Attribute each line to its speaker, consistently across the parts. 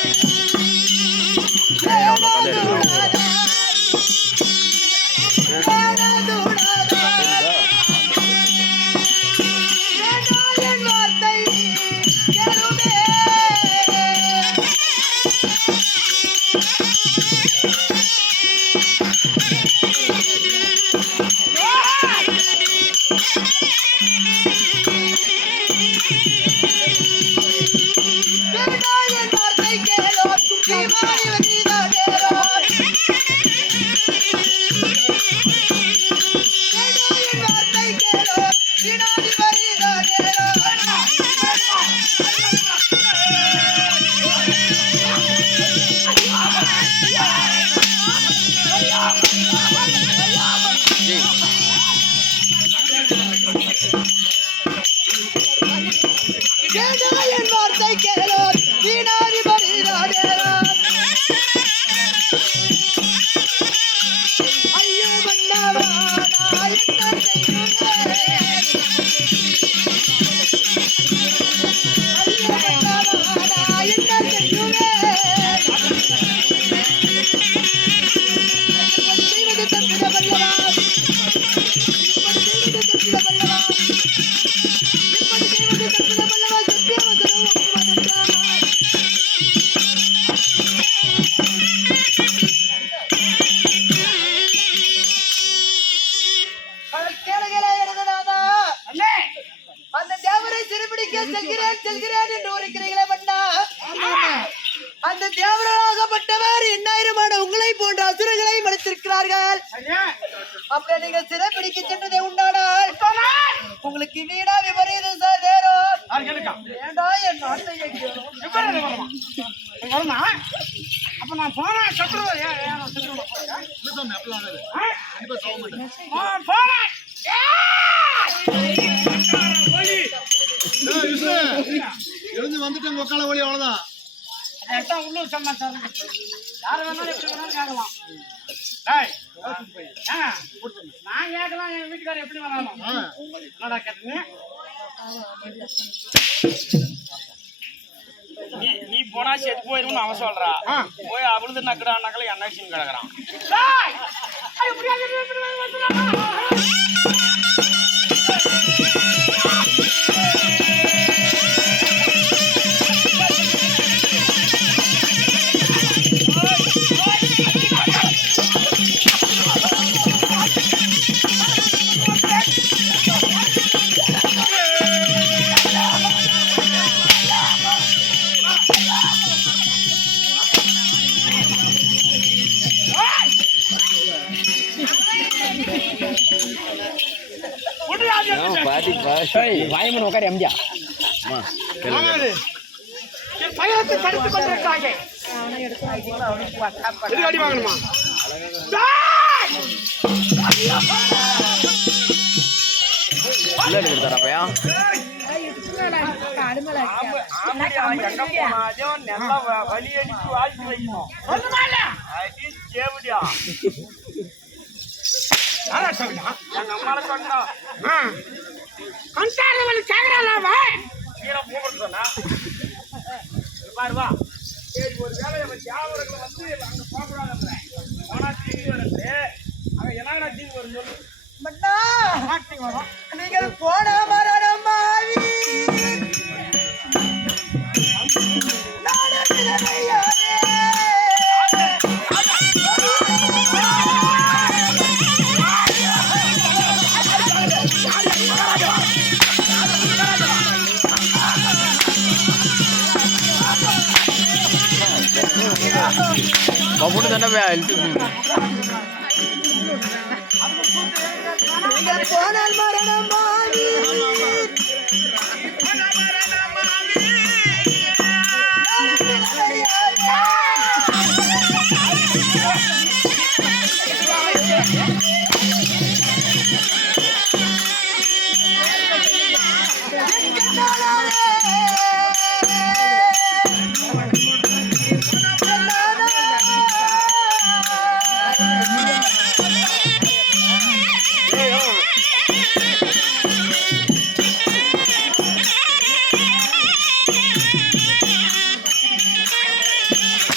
Speaker 1: I don't know. Thank you. அசுரங்களை மடித்திருக்கிறார்கள் அப்புறம் நீங்க சிறைப்பிடிக்க சென்றதே உண்டானால் உங்களுக்கு வீணா விபரீதம் சார் நேரம். வேண்டாம் என் நாட்டை
Speaker 2: உள்ளூர் சமாச்சாரம் யார் வேணாலும் எப்படி வேணாலும் கேட்கலாம். நான் கேட்கலாம் என் வீட்டுக்காரர் எப்படி வேணாலும். என்னடா கேட்டீங்க?
Speaker 3: நீ நீ போனா செத்து போயிரும்னு அவன் சொல்றா. போய் அவளுது நக்கடா நக்கல என்ன கிடக்குறான்.
Speaker 2: என் பயணத்தை கொண்டிருக்காங்க அடி வாங்கணுமா!
Speaker 4: இல்லை பையன்
Speaker 3: வாசி வைக்கணும்? எங்க அம்மால சொன்னா.
Speaker 2: கண்டாரவன் கேக்குறாளா அவன்?
Speaker 3: கீழே கூப்பிட்டு சொன்னா. பாரு வா. சரி ஒரு வேலையை வச்சு ஆவரங்களை வந்து அங்க போகக்கூடாது போனா தீங்கு வருது அங்க என்ன தீங்கு வரும் சொல்லு.
Speaker 1: மன்னா
Speaker 2: மாட்டி வரும்.
Speaker 1: நீங்கள் போன மரணம்
Speaker 4: அவனு தானே பையா
Speaker 1: போனால் மரணமா
Speaker 3: Thank you.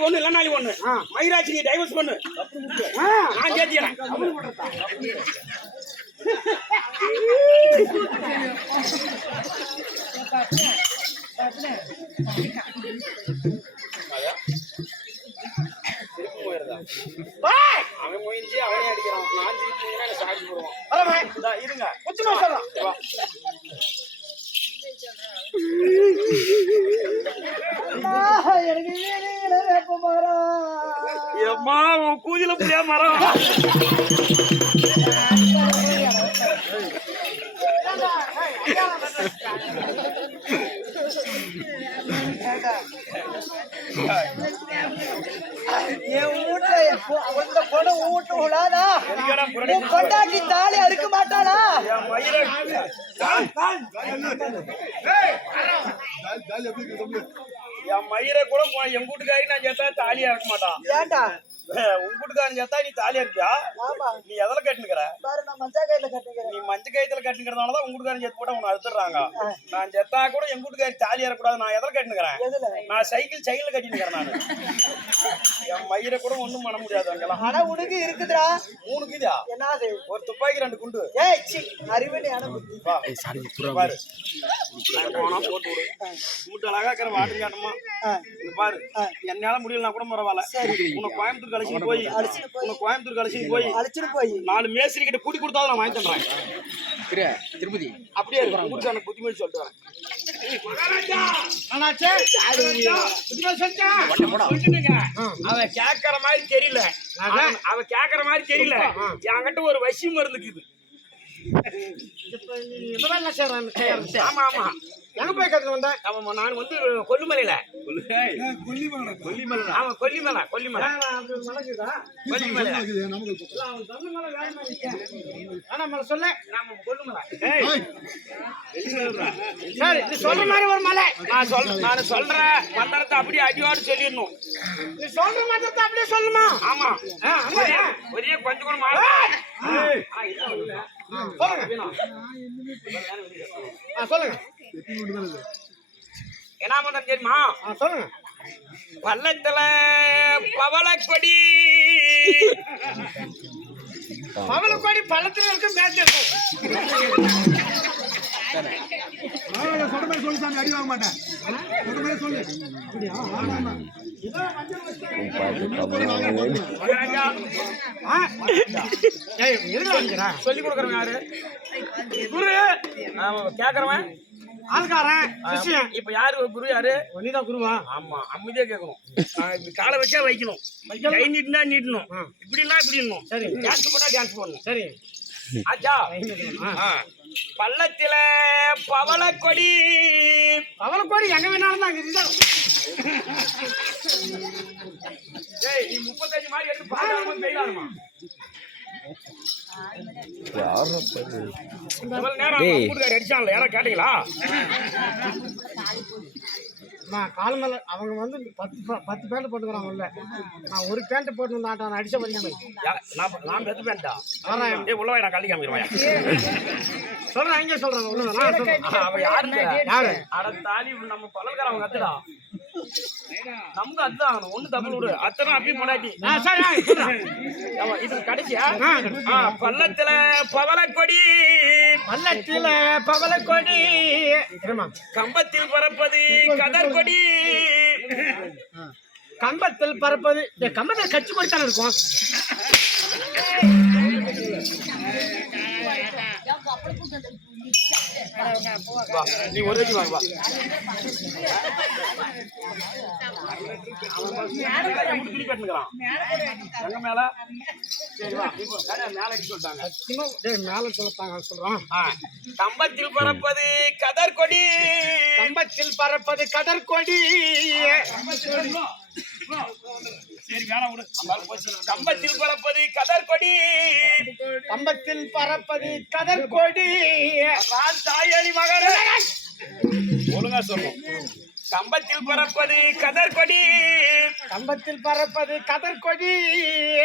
Speaker 3: ஒண்ணு, இல்லைன்னா ஆளு ஒண்ணு. மயிராட்சி நீ divorce பண்ணு.
Speaker 2: ஆ.
Speaker 3: நான் சேர்த்துக்கிறேன்.
Speaker 2: ஏய்,
Speaker 3: அவன் மொயினிச்சு, அவனே அடிக்கிறான். நான் எனக்கு சாடி போடுவான். இருங்க.
Speaker 2: சொல்றோம்.
Speaker 3: வா.
Speaker 1: அம்மா, எனக்கு வீடுகள வேப்ப மரம்.
Speaker 3: எம்மா, உன் கூதியில புளியா மரம்
Speaker 1: என் வீட்டுல என் பொ- உங்க பொண்ணு வீட்டு விடாதா
Speaker 3: எதுக்குடா புரடி
Speaker 1: உன் கொண்டாட்டி தாலி அறுக்க மாட்டாளா
Speaker 3: என் மயிரை
Speaker 5: ஜாலி எப்படி இருக்கு சொல்லு
Speaker 3: என் மயிரை கூட போ- என் வீட்டுக்காரி நான் சேர்த்தா தாலியா இருக்க மாட்டான். வீட்டுக்காரன் சேர்த்தா நீ தாலியா இருக்கியா?
Speaker 1: ஆமா.
Speaker 3: நீ எதுல கட்டுனுக்கிற?
Speaker 1: பாரு நான் மஞ்சா கையில கட்டுக்கிறேன்.
Speaker 3: நீ மஞ்ச கயத்துல கட்டுங்கிறதுனாலதான் உங்க வீட்டுக்காரன் சேர்த்து போட்டு உன்னை அறுத்துறாங்க நான் செத்தா கூட எங்க வீட்டுக்காரி தாலி ஏறக்கூடாது நான் எதில் கட்டுனுக்கிறேன்?
Speaker 1: எதுல?
Speaker 3: நான் சைக்கிள் சைக்கிள் கட்டினுக்கிறேன் நான். என் மயிரை கூட ஒண்ணும் பண்ண முடியாது அங்கெல்லாம்.
Speaker 1: ஆனா உனக்கு இருக்குதுடா.
Speaker 3: மூணுக்கு இதா
Speaker 1: என்னது?
Speaker 3: ஒரு துப்பாக்கி ரெண்டு குண்டு.
Speaker 1: ஏய் சி அறிவனையான புத்தி
Speaker 3: வா. பாரு. நான் போனா போட்டு விடு. மூட்டை அழகா இருக்கிற வாட்டர் காட்டமா
Speaker 1: ஆ,
Speaker 3: இங்க பாரு.
Speaker 1: ஆ.
Speaker 3: என்னால முடியலனா கூட பரவாயில்ல.
Speaker 1: சரி.
Speaker 3: உன்னை கோயம்புத்தூர் போய்
Speaker 1: அழைச்சிட்டு போய்.
Speaker 3: உன்னை கோயம்புத்தூர் கலெக்ஷன் போய்
Speaker 1: அழைச்சிட்டு போய்.
Speaker 3: நாலு மேஸ்திரி கிட்ட கூடி கொடுத்தா நான் வாங்கி தந்துறேன்
Speaker 4: திரு திருப்பதி.
Speaker 3: அப்படியே இருக்கிறேன் உங்களுக்கு எனக்கு புத்திமதி சொல்லிட்டு வரேன். அவன் கேக்குற மாதிரி தெரியல. அவன் கேக்குற மாதிரி தெரியல. என்கிட்ட ஒரு வசி மருந்துக்குது
Speaker 2: இப்ப நீ இந்த வேலை செய்றான்னு
Speaker 3: ஆமா ஆமா.
Speaker 2: எங்க போய் கத்துட்டு வந்த?
Speaker 3: அவன் நான் வந்து கொல்லிமலையில. கொல்லிமலை ஆமா கொல்லிமலை கொல்லிமலை.
Speaker 2: மலை?
Speaker 3: கொல்லிமலை.
Speaker 2: மலை வேற மாதிரி இருக்கே. ஆனா மலை சொல்லு.
Speaker 3: நாம கொல்லிமலை.
Speaker 5: ஏய்,
Speaker 2: சரி, நீ சொல்ற மாதிரி ஒரு மலை.
Speaker 3: நான் சொல் நான் சொல்றேன். மந்திரத்தை அப்படியே அடியோடு சொல்லிடணும்.
Speaker 2: நீ சொல்ற மாதிரி அப்படியே சொல்லுமா?
Speaker 3: ஆமா.
Speaker 2: ஆ, ஆமா,
Speaker 3: ஒரே கொஞ்சம் கூட.
Speaker 2: சொல்லுங்க. ஆ, சொல்லுங்க.
Speaker 3: என்ன மந்திரம் தெரியுமா?
Speaker 2: சொல்லுங்க.
Speaker 3: பள்ளத்துல பவளக்கொடி.
Speaker 2: பவளக்கோடி பள்ளத்துல இருக்கு மேட்ச்
Speaker 5: சொல்ற சொல்லு சாமி, அடி வாங்க மாட்டேன். சொல்ற மாதிரி சொல்லு.
Speaker 3: கொடுக்குறவன் யாரு? குரு கேக்குறவன்?
Speaker 2: ஆள்காரன் சிஷ்யன்.
Speaker 3: இப்ப யாரு? குரு யாரு?
Speaker 2: நீதான் குருவா?
Speaker 3: ஆமா அமைதியா கேட்கணும் காலை வச்சா வைக்கணும். கை நீட்டினா நீட்டணும். இப்படின்னா இப்படி இருக்கணும்
Speaker 2: சரி.
Speaker 3: டான்ஸ் போட்டா டான்ஸ் பண்ணணும்
Speaker 2: சரி.
Speaker 3: ஆச்சா. பள்ளத்தில பவளக்கொடி.
Speaker 2: பவளக்கோடி எங்க வேணாலும் தான் இருக்குது.
Speaker 3: ஏய் நீ முப்பத்தஞ்சு மாதிரி எடுத்து பாக்கலாமா பெய்யலாமா
Speaker 4: டேய்.
Speaker 3: அவங்க கூட்டுக்காரி அடிச்சான்ல யாரா கேட்டீங்களா
Speaker 2: நான் கால் மேல அவங்க வந்து பத்து ப- பத்து பேண்ட் போட்டுக்கிறாங்க உள்ள நான் ஒரு பேண்ட் போட்டு நான் அடிச்ச
Speaker 3: யா, நான் பெத்து பேண்டா
Speaker 2: வரேன்
Speaker 3: ஏய் உள்ளவா நான் கள்ளி காமிக்கிறேன்
Speaker 2: சொல்றேன் இங்கே சொல்றேன் உள்ள நான் சொல்றேன்.
Speaker 3: அவன் யாரு
Speaker 2: யாரு?
Speaker 3: அட தாலி நம்ம பழல்காரவங்க அத்துடா நமக்கு அதுதான் ஒண்ணு தப்பு விடு. அத்தனை அப்படி முன்னாடி. இது கடைசியா? பள்ளத்துல பவளக்கொடி.
Speaker 2: பள்ளத்தில பவளக்கொடி. ஏம்மா,
Speaker 3: கம்பத்தில் பறப்பது கதர் கொடி
Speaker 2: கம்பத்தில் பறப்பது கம்பத்தில் கட்சி கொடி தானே இருக்கும்.
Speaker 3: நீ ஒரு வச்சு வாங்க அவன் துணி கட்டுனுக்குறான். எங்க மேல? மேல சொல்லிட்டாங்க
Speaker 2: சொல்றான்.
Speaker 3: கம்பத்தில் பறப்பது கதர் கொடி
Speaker 2: கம்பத்தில் பறப்பது
Speaker 3: சரி விடு. போச்சு. கம்பத்தில் பறப்பது கதர் கொடி
Speaker 2: கம்பத்தில் பறப்பது கடற்கொடி
Speaker 3: தாயணி மகனே. ஒழுங்கா சொல்லும் கம்பத்தில் பறப்பது கதர் கொடி
Speaker 2: கம்பத்தில் பறப்பது கடற்கொடி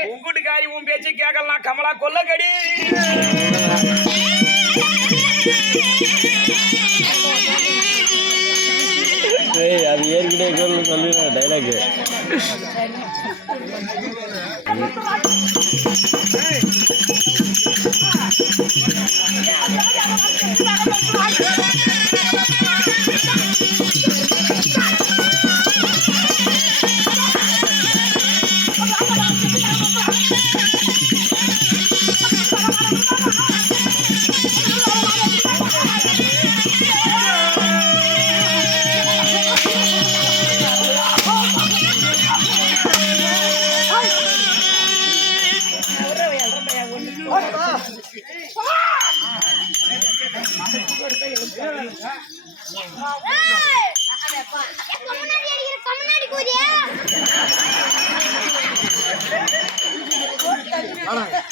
Speaker 3: உங்குட்டுக்காரி உன் பேச்சு கேட்கலாம் கமலா கொல்லக்கடி
Speaker 4: அது ஏற்கனவே சொல்லி டைலாக்
Speaker 1: கண்ணாடி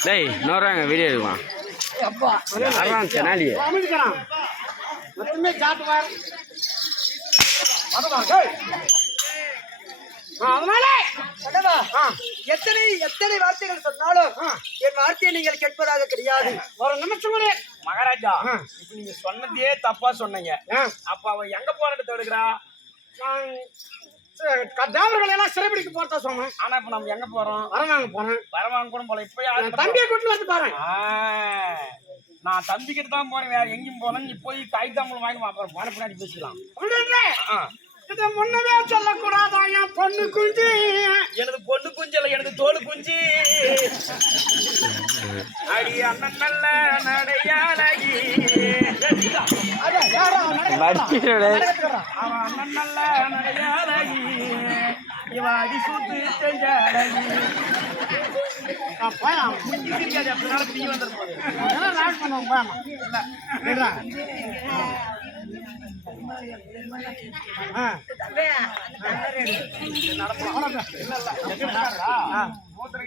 Speaker 4: டேய் இன்னொருவாங்க வீடியோ எடுக்கலாம் யாரான் தெனாலி
Speaker 2: மொத்தமே காட்டுவார் அதனால
Speaker 1: எத்தனை எத்தனை வார்த்தைகள் சொன்னாலும் என் வார்த்தையை நீங்கள் கேட்பதாக கிடையாது.
Speaker 2: ஒரு நிமிஷம் கூட
Speaker 3: மகாராஜா. இப்ப நீங்க சொன்னதே தப்பா சொன்னீங்க. அப்ப அவ எங்க போராட்டத்தை எடுக்கிறா
Speaker 2: தேவர்களை எல்லாம் சிறைபிடிக்க போறதா சொன்னேன்.
Speaker 3: ஆனா இப்ப நம்ம எங்க போறோம்?
Speaker 2: வரவாங்க போனேன்
Speaker 3: வரவாங்க கூட போல இப்ப
Speaker 2: தம்பியை கூட்டிட்டு வந்து பாரு.
Speaker 3: நான் தம்பிக்கிட்ட தான் போறேன் வேற எங்கேயும் போல நீ போய் காய்த்தாம்பளம் வாங்கி அப்புறம் போன பின்னாடி பேசிக்கலாம்.
Speaker 2: இதை முன்னவே சொல்லக்கூடாதா என் பொண்ணு குஞ்சு.
Speaker 3: எனது பொண்ணு குஞ்சல எனது தோல் குஞ்சு. அடி அண்ணன் நல்ல நடையாளகி.
Speaker 2: அட, யாரா அவன்
Speaker 3: அண்ணன் நல்ல நடையாளகி. இவ அடி சூத்து
Speaker 2: நான்
Speaker 3: குஞ்சு அப்படினால
Speaker 2: பண்ணுவோம். இல்ல. ஆ.
Speaker 3: மூத்திர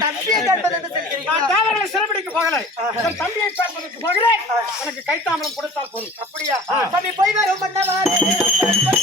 Speaker 1: தம்பியை
Speaker 2: நான் போகலை தம்பியை பார்ப்பதற்கு போகலை எனக்கு கைத்தாமலம் கொடுத்தால் போதும்
Speaker 1: அப்படியா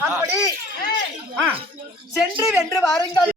Speaker 1: அப்படி.
Speaker 2: ஆ.
Speaker 1: சென்று வென்று வாருங்கள்.